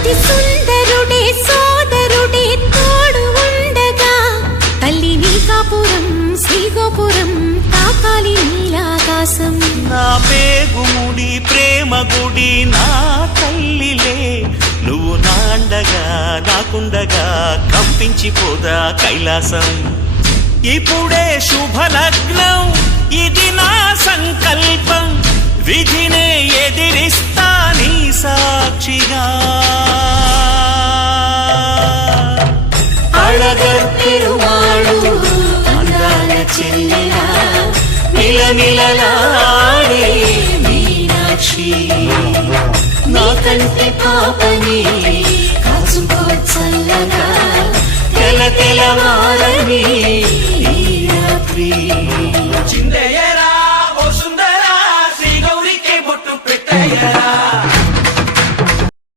అతి సుందరుడే సోదరుడే తోడు ఉండగా తల్లి నీ కాపురం శ్రీగోపురం తాకాలి నీలాకాశం. నా పేగుముడి ప్రేమ గుడి నా తల్లిలే, నువ్వు నాండగా నాకుండగా కంపించిపోదా కైలాసం. ఇప్పుడే శుభలగ్నం ఇది నా సంకల్పం, విధినే ఎదిరిస్తా నీ సాక్షిగా. అళగర్ పెరుమాళు అందాల చెల్లెలా మిలమిలలాడే మీనాక్షి, నీ కంటి పాపని కాచుకో చల్లగా తెల తెలవారని ఈ రాత్రి. చిందయ్య